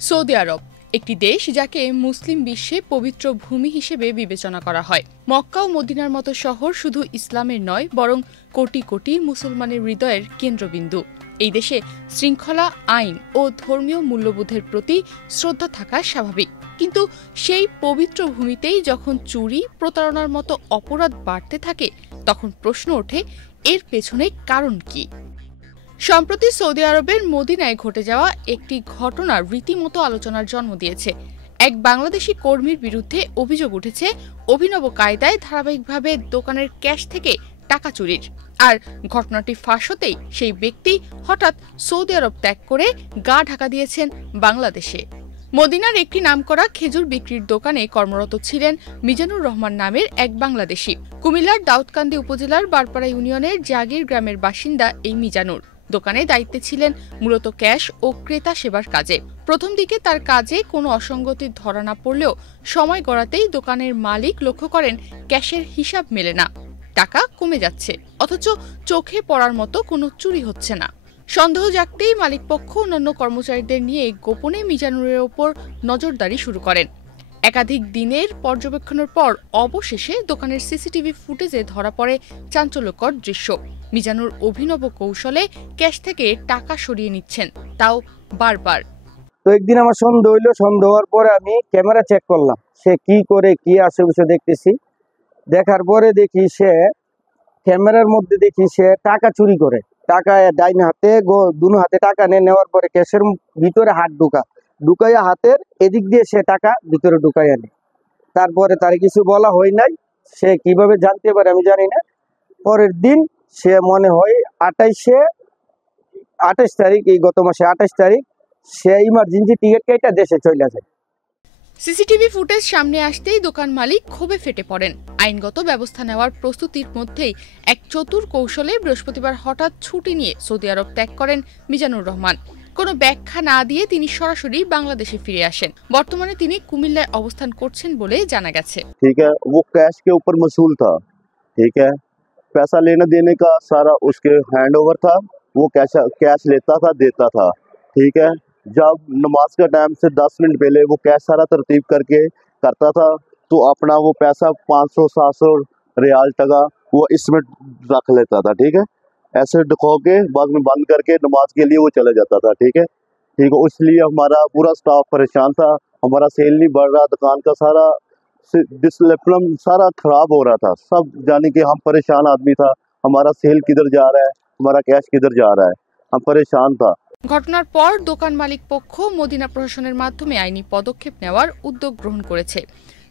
Saudi আরব একটি দেশ যাকে মুসলিম বিশ্বে পবিত্র ভূমি হিসেবে বিবেচনা করা হয়। মক্কা ও মদিনার মতো শহর শুধু ইসলামের নয়, বরং কোটি কোটি মুসলমানের হৃদয়ের কেন্দ্রবিন্দু। এই দেশে শৃঙ্খলা, আইন ও ধর্মীয় মূল্যবোধের প্রতি শ্রদ্ধা থাকা স্বাভাবিক। কিন্তু সেই পবিত্র ভূমিতেই যখন চুরি, প্রতারণার মতো অপরাধ বাড়তে থাকে, তখন প্রশ্ন ওঠে, এর পেছনে কারণ কি? সম্প্রতি সৌদি আরবের মদিনায় ঘটে যাওয়া একটি ঘটনা রীতিমতো আলোচনার জন্ম দিয়েছে। এক বাংলাদেশি কর্মীর বিরুদ্ধে অভিযোগ উঠেছে অভিনব কায়দায় ধারাবাহিকভাবে দোকানের ক্যাশ থেকে টাকা চুরির। আর ঘটনাটি ফাঁস হতেই সেই ব্যক্তি হঠাৎ সৌদি আরব ত্যাগ করে গা ঢাকা দিয়েছেন বাংলাদেশে। মদিনার একটি নামকরা খেজুর বিক্রির দোকানে কর্মরত ছিলেন মিজানুর রহমান নামের এক বাংলাদেশি। কুমিল্লার দাউদকান্দি উপজেলার বারপাড়া ইউনিয়নের জাগির গ্রামের বাসিন্দা এই মিজানুর দোকানে দায়িত্বে ছিলেন মূলত ক্যাশ ও ক্রেতা সেবার কাজে। প্রথম দিকে তার কাজে কোনো অসঙ্গতি ধরা না পড়লেও সময় গড়াতেই দোকানের মালিক লক্ষ্য করেন ক্যাশের হিসাব মেলে না, টাকা কমে যাচ্ছে, অথচ চোখে পড়ার মতো কোনো চুরি হচ্ছে না। সন্দেহ জাগতেই মালিকপক্ষ অন্যান্য কর্মচারীদের নিয়ে গোপনে মিজানুরের ওপর নজরদারি শুরু করেন। একাধিক দিনের পর্যবেক্ষণের পর অবশেষে দোকানের সিসিটিভি ফুটেজে ধরা পড়ে চাঞ্চল্যকর দৃশ্য। মিজানুর অভিনব কৌশলে ক্যাশ থেকে টাকা সরিয়ে নিচ্ছেন, তাও বারবার। তো একদিন আমার সন্দেহ হইলো, সন্দেহ হওয়ার পরে আমি ক্যামেরা চেক করলাম, সে কি করে কি আশেপাশে দেখতেছি। দেখার পরে দেখি সে ক্যামেরার মধ্যে দেখি সে টাকা চুরি করে। টাকা ডাইন হাতে দুনো হাতে টাকা নেওয়ার পরে ক্যাশের ভিতরে হাত ঢুকাইয়া হাতের এদিক দিয়ে সে টাকা ভিতরে ঢুকাই আনে। তারপরে তার কিছু বলা হয় নাই, সে কিভাবে জানতে পারে আমি জানি না। পরের দিন সে মনে হয় 28 তারিখ, এই গত মাসে 28 তারিখ সে ইমার্জেন্সি টিকিট কেটে দেশে চলে যায়। সিসিটিভি ফুটেজ সামনে আসতেই দোকান মালিক ক্ষোভে ফেটে পড়েন। আইনগত ব্যবস্থা নেওয়ার প্রস্তুতির মধ্যেই এক চতুর কৌশলে বৃহস্পতিবার হঠাৎ ছুটি নিয়ে সৌদি আরব ত্যাগ করেন মিজানুর রহমান। কোনো ব্যাখ্যা না দিয়ে তিনি সরাসরি বাংলাদেশে ফিরে আসেন। বর্তমানে তিনি কুমিল্লায় অবস্থান করছেন বলে জানা গেছে। ठीक है, वो कैश के ऊपर मसूल था। ठीक है, पैसा लेने देने का सारा उसके हैंड ओवर था। वो कैश लेता था, देता था। ठीक है, जब नमाज का टाइम से 10 मिनट पहले वो कैश सारा तरतीब करके करता था, तो अपना वो पैसा 500-700 रियाल टका वो इसमें रख लेता था। ठीक है, ऐसे दिखा के बाद में बंद करके नमाज के लिए वो चले जाता था। ठीक है, इसलिए हमारा पूरा स्टाफ परेशान था, हमारा सेल नहीं बढ़ रहा, दुकान का सारा डिसप्लिन सारा खराब हो रहा था। सब जाने कि हम परेशान आदमी था, हमारा सेल किधर जा रहा है, हमारा कैश किधर जा रहा है, हम परेशान था। ঘটনার পর দোকান মালিক পক্ষ মদিনা প্রশাসনের মাধ্যমে আইনি পদক্ষেপ নেওয়ার উদ্যোগ গ্রহণ করেছে।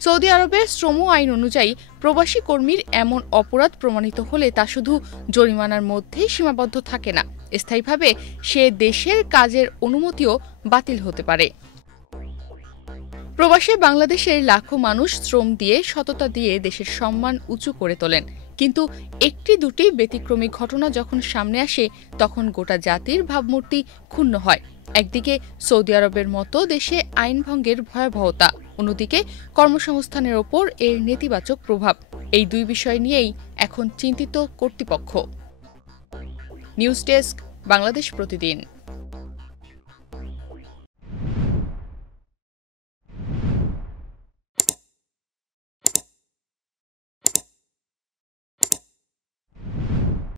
সৌদি আরবের শ্রম আইন অনুযায়ী প্রবাসী কর্মীর এমন অপরাধ প্রমাণিত হলে তা শুধু জরিমানার মধ্যেই সীমাবদ্ধ থাকে না, স্থায়ীভাবে সে দেশের কাজের অনুমতিও বাতিল হতে পারে। প্রবাসে বাংলাদেশের লাখো মানুষ শ্রম দিয়ে, সততা দিয়ে দেশের সম্মান উঁচু করে তোলেন। কিন্তু একটি দুটি ব্যতিক্রমী ঘটনা যখন সামনে আসে, তখন গোটা জাতির ভাবমূর্তি ক্ষুণ্ণ হয়। একদিকে সৌদি আরবের মতো দেশে আইন ভঙ্গের ভয়াবহতা, অন্যদিকে কর্মসংস্থানের ওপর এর নেতিবাচক প্রভাব। এই দুই বিষয় নিয়েই এখন চিন্তিত কর্তৃপক্ষ। নিউজ ডেস্ক, বাংলাদেশ প্রতিদিন।